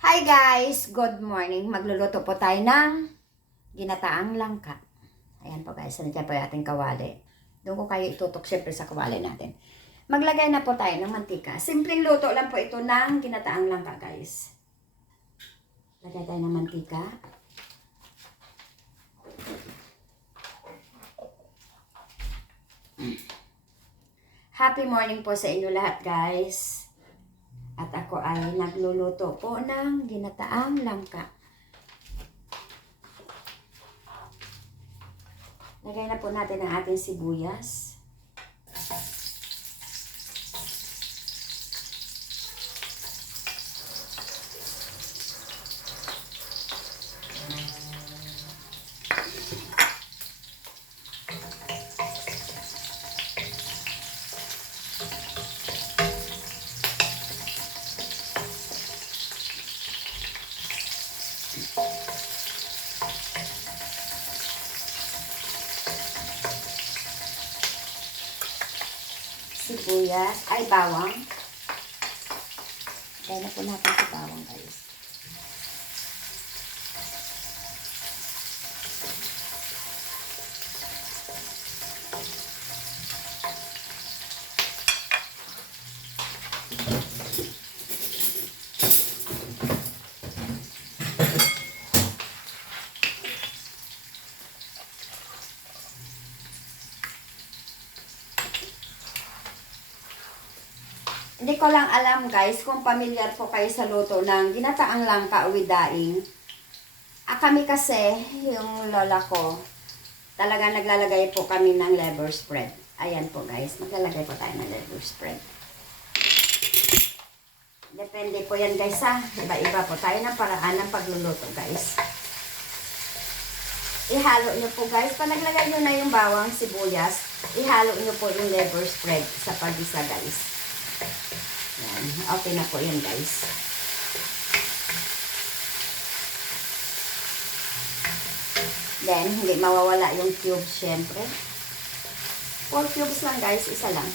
Hi guys! Good morning. Magluluto po tayo ng ginataang langka. Ayan po guys, nandiyan po yung ating kawali. Doon ko kayo itutok syempre sa kawali natin. Maglagay na po tayo ng mantika. Simpleng luto lang po ito ng ginataang langka guys. Lagay tayo ng mantika. Happy morning po sa inyo lahat guys. At ako ay nagluluto po ng ginataang langka. Lagay na po natin ang ating sibuyas. Sibuyas. Ay, bawang. Lagay na po natin sa bawang guys. Hindi ko lang alam guys kung pamilyar po kayo sa luto ng ginataang langka with daing. Ah, kami kasi, yung lola ko, talaga naglalagay po kami ng liver spread. Ayan po guys, maglalagay po tayo ng liver spread. Depende po yan guys ha. Iba-iba po tayo ng paraan ng pagluluto guys. Ihalo nyo po guys. Pag naglagay nyo na yung bawang sibuyas, ihalo nyo po yung liver spread sa pagisa guys. Yan. Okay na po yan, guys. Then, hindi mawawala yung cubes, syempre. Four cubes lang, guys. Isa lang.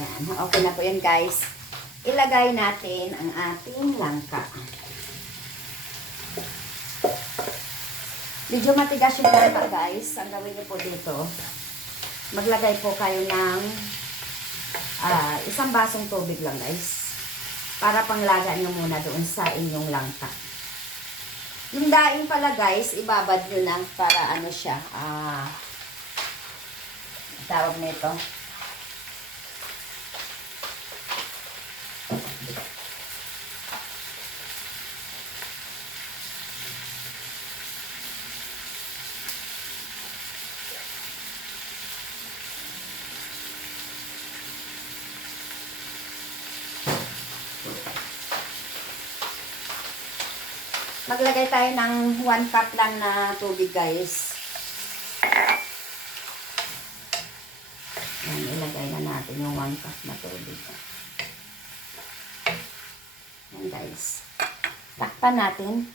Yan. Okay na po yan, guys. Ilagay natin ang ating langka. Medyo matigas yung langka guys. Ang gawin niyo po dito, maglagay po kayo ng ah, isang basong tubig lang guys. Para panglaga nyo muna doon sa inyong langka. Yung daing pala guys, ibabad nyo na para ano siya, ah, tawag nito. Maglagay tayo ng 1 cup lang na tubig, guys. Yan, ilagay na natin yung 1 cup na tubig. Yan, guys. Takpan natin.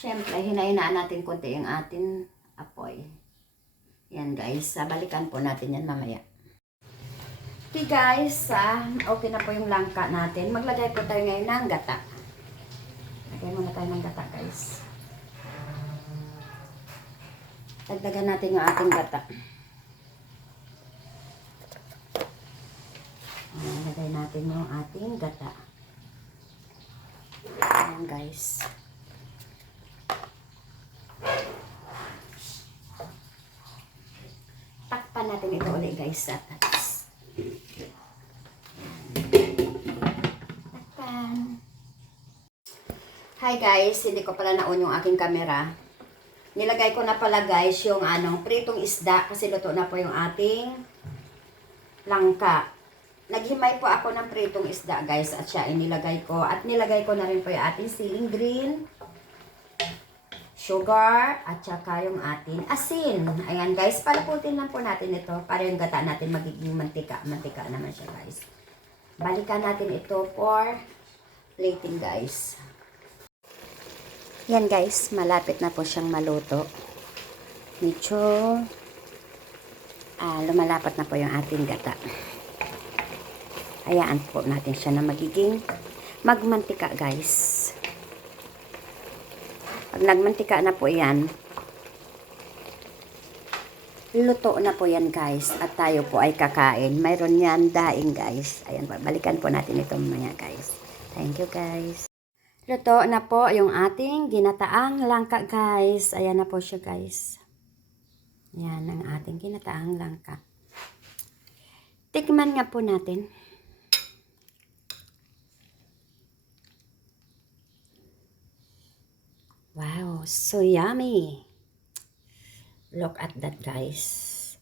Siyempre, hinahinaan natin konti yung ating apoy. Yan, guys. Balikan po natin yan mamaya. Okay, guys. Ah, okay na po yung langka natin. Maglagay po tayo ngayon ng gata. Lagay muna tayo ng gata, guys. Dagdagan natin yung ating gata. Lagay natin yung ating gata. Ayan, guys. Takpan natin ito ulit, guys. At Takpan. Hi guys, hindi ko pala naon yung aking camera. Nilagay ko na pala guys yung anong pritong isda kasi luto na po yung ating langka. Naghimay po ako ng pritong isda guys at siya inilagay ko. At nilagay ko na rin po yung ating ceiling green, sugar, at saka yung ating asin. Ayan guys, palaputin lang po natin ito para yung gata natin magiging mantika. Mantika naman siya guys. Balikan natin ito for plating guys. Yan guys, malapit na po siyang maluto. Medyo ah, lumalapat na po yung ating gata. Hayaan po natin siya na magiging magmantika guys. Pag nagmantika na po yan, luto na po yan guys. At tayo po ay kakain. Mayroon yan daing guys. Ayan, balikan po natin ito mamaya guys. Thank you guys. Luto na po yung ating ginataang langka guys. Ayan na po siya guys. Yan ang ating ginataang langka. Tikman nga po natin. Wow, so yummy. Look at that guys.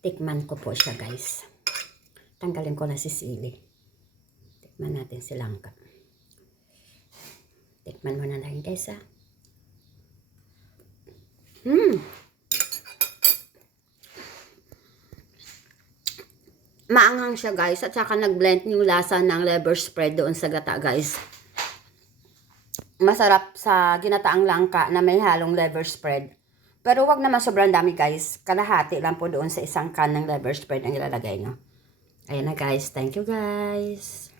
Tikman ko po siya guys. Tanggalin ko na si sili. Tikman natin si langka. Tikman mo na lang guys ah. Hmm. Maanghang siya guys at saka nag-blend yung lasa ng liver spread doon sa gata guys. Masarap sa ginataang langka na may halong liver spread. Pero wag naman sobrang dami guys. Kalahati lang po doon sa isang can ng liver spread ang ilalagay nyo. Ayan na guys. Thank you guys.